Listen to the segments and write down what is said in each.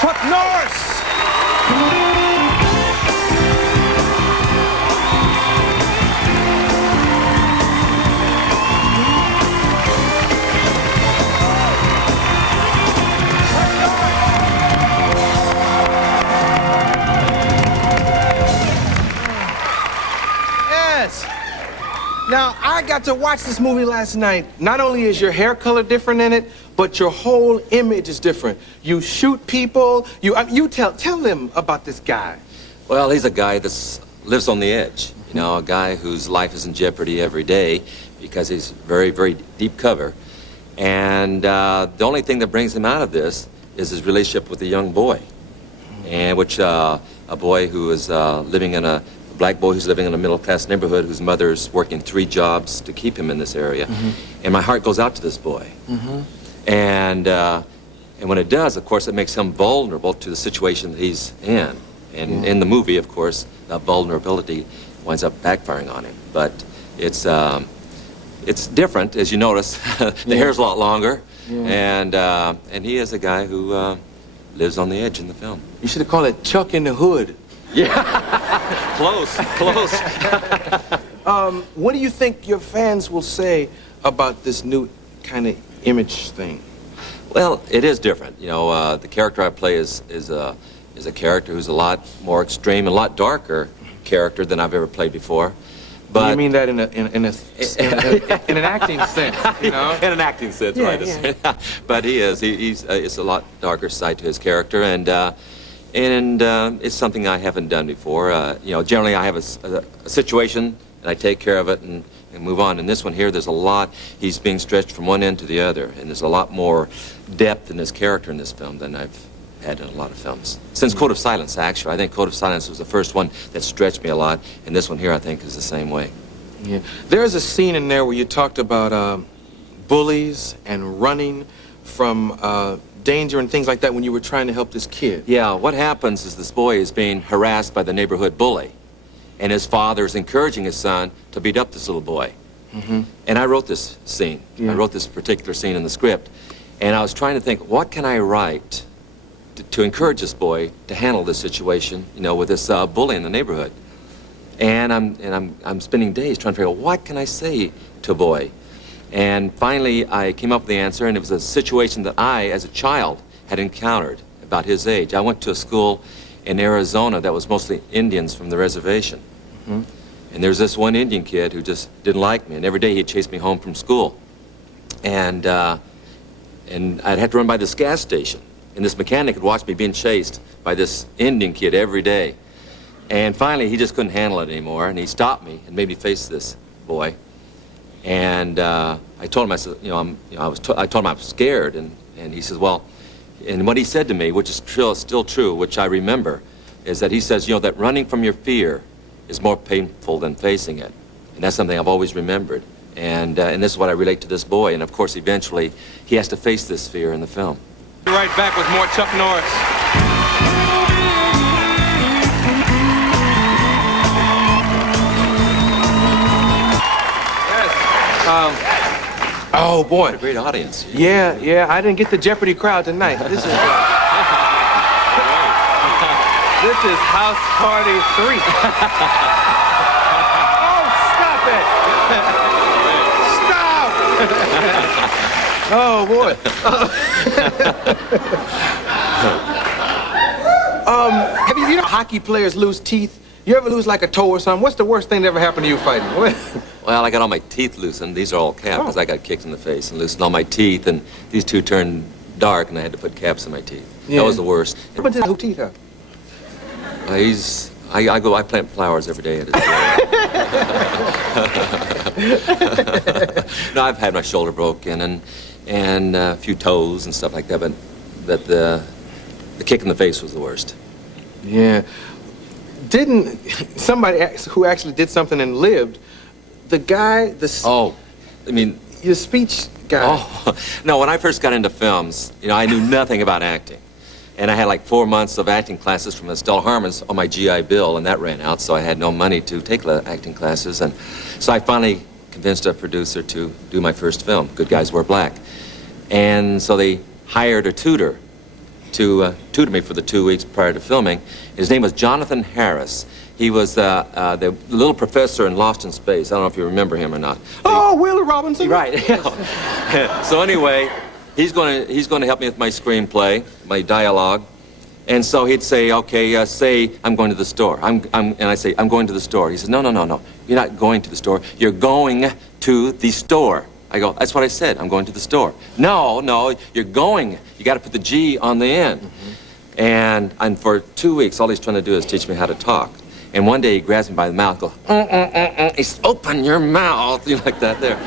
Chuck Norris. Yes. Now, I got to watch this movie last night. Not only is your hair color different in it, but your whole image is different. You shoot people. You tell them about this guy. Well, he's a guy that lives on the edge. You know, a guy whose life is in jeopardy every day because he's very, very deep cover. And the only thing that brings him out of this is his relationship with a young boy, and which a boy who is living in a black boy who's living in a middle-class neighborhood whose mother's working 3 jobs to keep him in this area. And my heart goes out to this boy. And when it does, of course, it makes him vulnerable to the situation that he's in. And in the movie, of course, that vulnerability winds up backfiring on him. But it's different, as you notice. The hair's a lot longer. And he is a guy who lives on the edge in the film. You should have called it Chuck in the Hood. Yeah, close. What do you think your fans will say about this new kind of image thing? Well, it is different. You know, the character I play is a character who's a lot more extreme, a lot darker character than I've ever played before. But you mean that in an acting sense, you know? In an acting sense, right? Yeah. But he's it's a lot darker side to his character, and it's something I haven't done before. You know, generally I have a situation and I take care of it and move on. In this one here, there's a lot. He's being stretched from one end to the other, and there's a lot more depth in his character in this film than I've had in a lot of films. Since Code of Silence, actually. I think Code of Silence was the first one that stretched me a lot, and this one here, I think, is the same way. Yeah. There's a scene in there where you talked about bullies and running from danger and things like that when you were trying to help this kid. Yeah, what happens is this boy is being harassed by the neighborhood bully, and his father is encouraging his son to beat up this little boy. And I wrote this scene. I wrote this particular scene in the script, and I was trying to think, what can I write to encourage this boy to handle this situation, you know, with this bully in the neighborhood. And I'm spending days trying to figure out what can I say to a boy. And finally, I came up with the answer, and it was a situation that I, as a child, had encountered about his age. I went to a school in Arizona that was mostly Indians from the reservation. And there's this one Indian kid who just didn't like me, and every day he'd chase me home from school. And I'd have to run by this gas station. And this mechanic had watched me being chased by this Indian kid every day. And finally, he just couldn't handle it anymore, and he stopped me and made me face this boy. And I told him, I said, I told him I was scared, and he says, well, and what he said to me, which is still true, which I remember, is that he says, you know, that running from your fear is more painful than facing it. And that's something I've always remembered. And this is what I relate to this boy, and of course, eventually, he has to face this fear in the film. Be right back with more Chuck Norris. Oh boy! What a great audience. Yeah. I didn't get the Jeopardy crowd tonight. This is House Party 3. Oh, stop it! Stop! Oh boy. Have you know hockey players lose teeth? You ever lose like a toe or something? What's the worst thing that ever happened to you fighting? Well, I got all my teeth loosened. These are all caps because I got kicked in the face and loosened all my teeth, and these two turned dark, and I had to put caps in my teeth. Yeah. That was the worst. What did who teeth have? I plant flowers every day at his No, I've had my shoulder broken and a few toes and stuff like that, but the kick in the face was the worst. Yeah. Didn't somebody who actually did something and lived, the guy, Oh, I mean... Your speech guy. Oh, no, when I first got into films, you know, I knew nothing about acting. And I had like 4 months of acting classes from Estelle Harmon's on my GI Bill, and that ran out, so I had no money to take acting classes. And so I finally convinced a producer to do my first film, Good Guys Wear Black. And so they hired a tutor to tutor me for the 2 weeks prior to filming. His name was Jonathan Harris. He was the little professor in Lost in Space. I don't know if you remember him or not. Oh, Willie Robinson. Right. So anyway, he's going to help me with my screenplay, my dialogue. And so he'd say, okay, say I'm going to the store. And I say, I'm going to the store. He says, no, no, no, no. You're not going to the store. You're going to the store. I go, that's what I said. I'm going to the store. No, no, you're going. You got to put the G on the end. Mm-hmm. And for 2 weeks, all he's trying to do is teach me how to talk. And one day he grabs me by the mouth, goes, He says, open your mouth, like that there.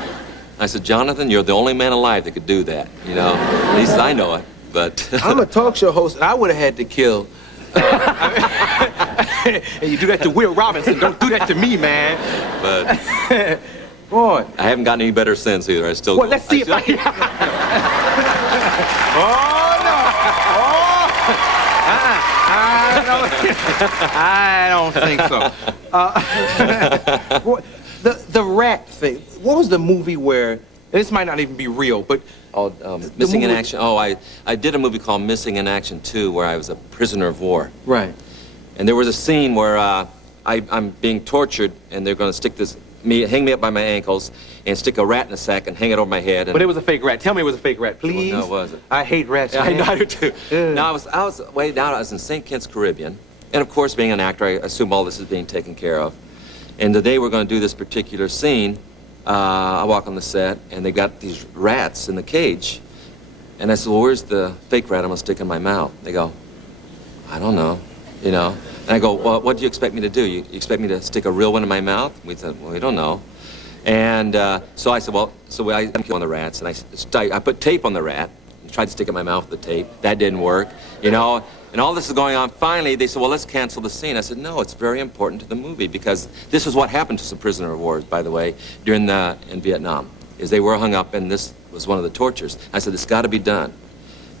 I said, Jonathan, you're the only man alive that could do that, At least I know it. But I'm a talk show host, and I would have had to kill. And you do that to Will Robinson. Don't do that to me, man. But boy, I haven't gotten any better since either. I still. Well, let's see if I. I don't think so. The rat thing. What was the movie where? This might not even be real, but. Missing in Action. Oh, I did a movie called Missing in Action 2 where I was a prisoner of war. Right. And there was a scene where I'm being tortured, and they're going to hang me up by my ankles, and stick a rat in a sack and hang it over my head. But it was a fake rat. Tell me it was a fake rat, please. No, it wasn't. I hate rats. Yeah, Man. I do too. No, I was way down. I was in St. Kitts, Caribbean, and of course, being an actor, I assume all this is being taken care of. And the day we're going to do this particular scene, I walk on the set, and they got these rats in the cage. And I said, well, where's the fake rat I'm going to stick in my mouth? They go, I don't know, And I go, well, what do you expect me to do? You expect me to stick a real one in my mouth? We said, well, we don't know. And so I said, well, I'm killing the rats. And I put tape on the rat and tried to stick it in my mouth with the tape. That didn't work, And all this is going on. Finally, they said, well, let's cancel the scene. I said, no, it's very important to the movie because this is what happened to some prisoner of war, by the way, in Vietnam, is they were hung up, and this was one of the tortures. I said, it's got to be done.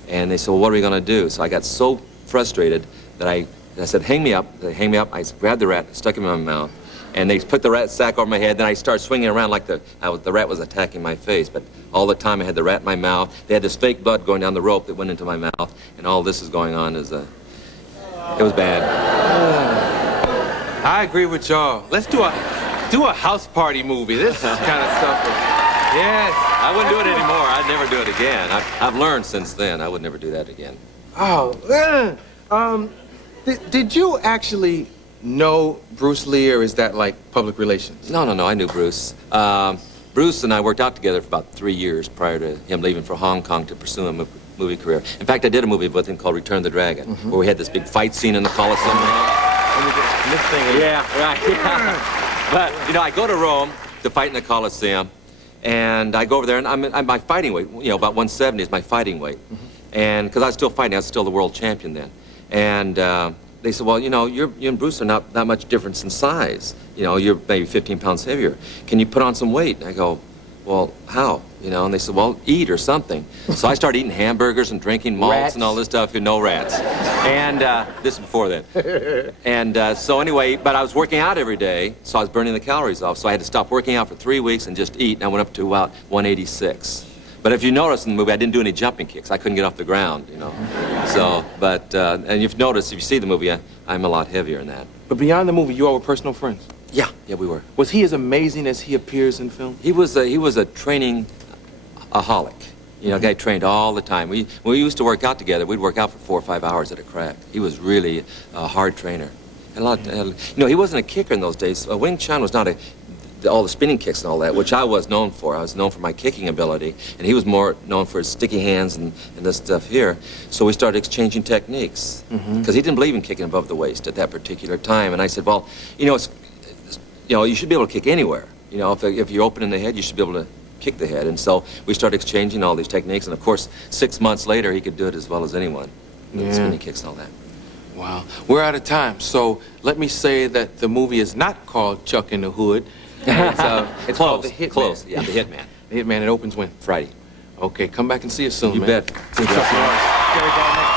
And they said, well, what are we going to do? So I got so frustrated that I said, hang me up. They hang me up. I grabbed the rat, stuck him in my mouth, and they put the rat sack over my head. Then I started swinging around like the rat was attacking my face. But all the time I had the rat in my mouth. They had this fake blood going down the rope that went into my mouth, and all this is going on. It was bad. I agree with y'all. Let's do a house party movie. This kind of stuff. Yes. I wouldn't do it anymore. I'd never do it again. I've learned since then. I would never do that again. Oh, did you actually know Bruce Lee, or is that like public relations? No, I knew Bruce. Bruce and I worked out together for about 3 years prior to him leaving for Hong Kong to pursue a movie career. In fact, I did a movie with him called Return the Dragon, where we had this big fight scene in the Coliseum. Yeah, right. Yeah. But, I go to Rome to fight in the Coliseum, and I go over there, and I'm my fighting weight, about 170 is my fighting weight. And because I was still fighting, I was still the world champion then. And they said, well, you and Bruce are not that much difference in size. You're maybe 15 pounds heavier. Can you put on some weight? And I go, well, how? And they said, well, eat or something. So I started eating hamburgers and drinking malts and all this stuff, and no rats. And this is before that. And so anyway, but I was working out every day, so I was burning the calories off. So I had to stop working out for 3 weeks and just eat, and I went up to about 186. But if you notice in the movie, I didn't do any jumping kicks. I couldn't get off the ground, So, but, and you've noticed, if you see the movie, I'm a lot heavier than that. But beyond the movie, you all were personal friends? Yeah, we were. Was he as amazing as he appears in film? He was a training aholic. Guy trained all the time. When we used to work out together, we'd work out for 4 or 5 hours at a crack. He was really a hard trainer. And he wasn't a kicker in those days. Wing Chun was not all the spinning kicks and all that, which I was known for. I was known for my kicking ability, and he was more known for his sticky hands and this stuff here. So we started exchanging techniques, because he didn't believe in kicking above the waist at that particular time. And I said, well, you should be able to kick anywhere. If you're open in the head, you should be able to kick the head. And so we started exchanging all these techniques, and of course, 6 months later, he could do it as well as anyone, with spinning kicks and all that. Wow. We're out of time, so let me say that the movie is not called Chuck in the Hood. It's called The Hitman. Close, yeah, The Hitman. The Hitman, it opens when? Friday. Okay, come back and see us soon, You man. bet. See Chuck Norris.